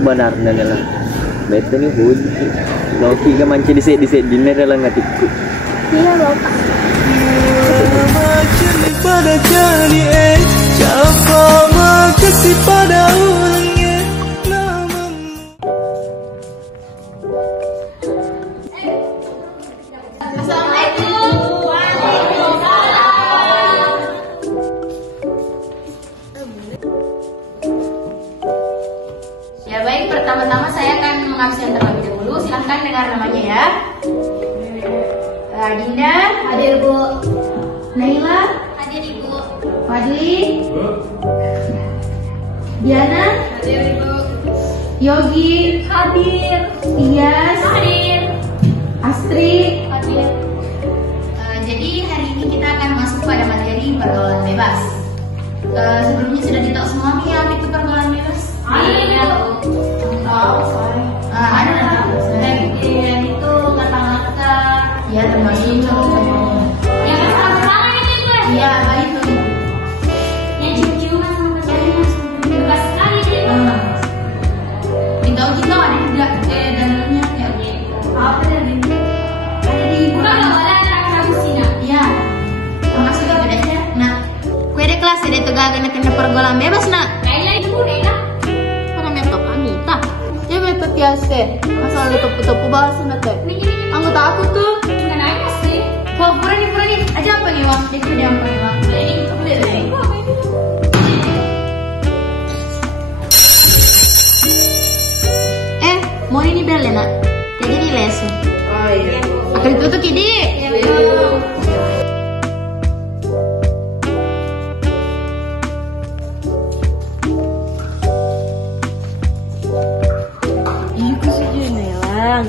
sebenarnya nih lah. Betul nih hud. Loki kan manci diset dinner lah ngatiku. Iya loh Kak. pada jani siapa makasih pada ulangnya Ya baik, pertama-tama saya akan mengabsen terlebih dahulu. Silahkan dengar namanya ya. Dinda, hadir Bu. Naila, hadir Ibu. Fadli, Diana, hadir Ibu. Yogi, hadir. Iyas, hadir. Astri, hadir. Jadi hari ini kita akan masuk pada materi pergaulan bebas. Sebelumnya sudah ditahu semua nih apa itu pergaulan bebas? Ada tahu soalnya. Ada yang itu kata-kata ya termasuk yang salah itu ya. Iya itu. Yang cium-ciuman sama pacarnya bebas sekali deh. Ditahu kita ada tidak dalilnya ya apa dalilnya? Ada di ibu. Kalau ada kamu sih nak. Iya. Termasuk bedanya. Nah, kue de kelas ada itu gak kena pergaulan bebas nak. Kayaknya itu Nela. Biasa, asal tepu-tepu bahasa nate. Anggota aku tuh nggak nanya sih. Kok purani aja apa nih Wang? Itu dia apa nih Wang? Ini mau ini beli nak? Jadi di les. Oh iya. Akan tutup ini.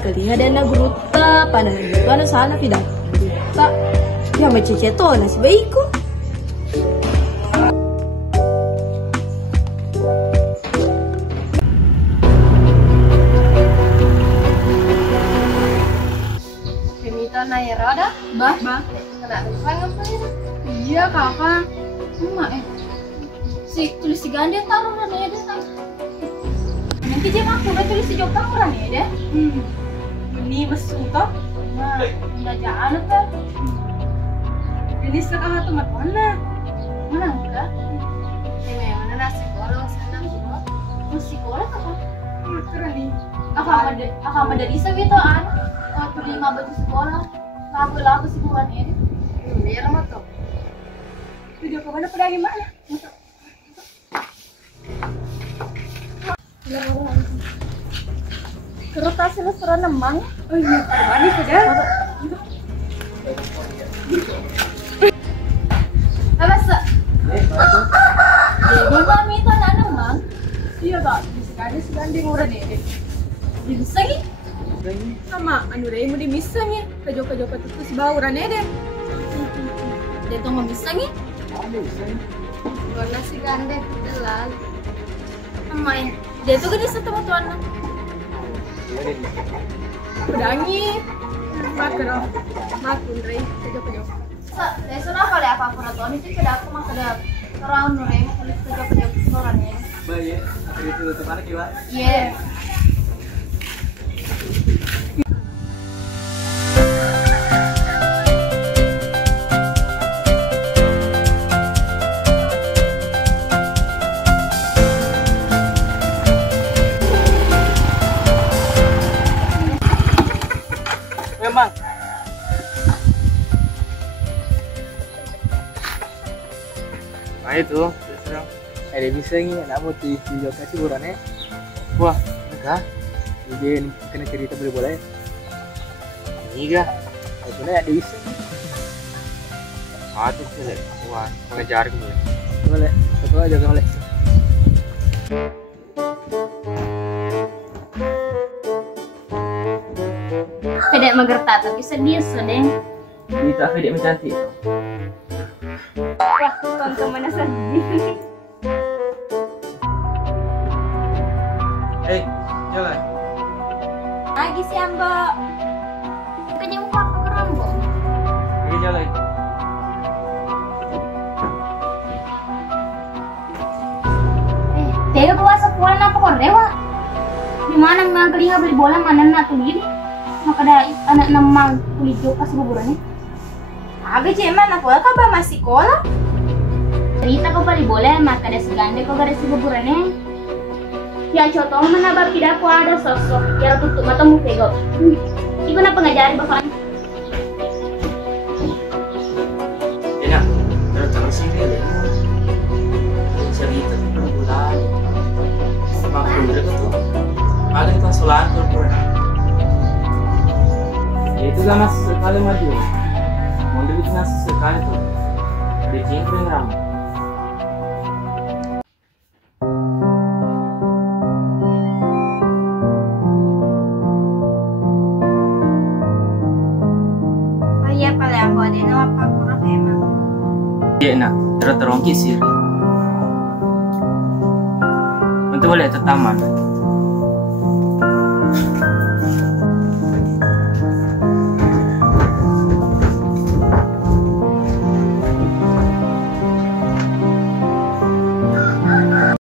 Kalian ada gruta pada itu ada sana tidak gruta ya macam ceto nasi baikku Pemita Naira ada bah kenapa ngapain iya kakak cuma si tulis si ganda taruh lah ya deh nanti dia aku udah tulis si jawab taruh ya deh ini masuk toh nah nggak jalan tuh ini sekarang tuh mana enggak ini mana nasi sekolah sana semua masih sekolah apa keren nih aku dari gitu waktu 5 baju sekolah lagu sih bukan ini biar mah tuh video kemana pada gimana kertas ilustrasi nemang. Oh iya, manis ya. Apa sih? Jadi kami itu anak nemang. Iya Kak, bisa seganding orang ini. Bisa nih? Sama, anu deh mau dimisa nih. Kejo-kejo itu si bauran ya deh. Dia tuh nggak bisa nih? Bisa. Warna si gandeng telan. Sama ya. Dia tuh gede satu tuan. Pedangi, makro, makundre, kejo-kejo. Saya sudah kali apa peraturan itu sudah aku mah sudah round nih, kalau kejo-kejo orang ya. Baik, akhir itu tutup mana kiwa? Iya. Memang. Nah itu, terus ada bisa nih, nak mau di lokasi burannya. Wah, enggak. Jadi kena cerita boleh. Ini ga, itu nih ada bisa. Tuh boleh. Wah, mengejar gue. Boleh, satu aja boleh. Tidak mengerti tapi sedih sedeng. Itu apa dia mencantik? Wah, tonton mana sedih. Jalan. Lagi si Ambo. Bukannya mau apa ke Rambo? Jalan. Tega puasa puan apa kau dewa? Di mana nggak kelihat beli bola mana nak tuh gini? Maka ada anak namang kulit jok pas kuburannya. Agak cek mana kau kabar masih sekolah? Cerita kau beli bola maka ada segande kau ada si kuburannya. Ya contoh mana bab tidak aku ada sosok yang tutup mata muka kau. Ibu nak pengajari bapak. Enak, terus terus sini ya. Cerita bulan. Makhluk itu tuh. Paling kelas solan tuh. Ya itu lah masih sekali maju. Mau dibikin nasi sekali tuh. Ada cingkring ramai. Iya pala ako din apa kurang emang. Iya nak, terus terongki sih. Untuk boleh ke taman.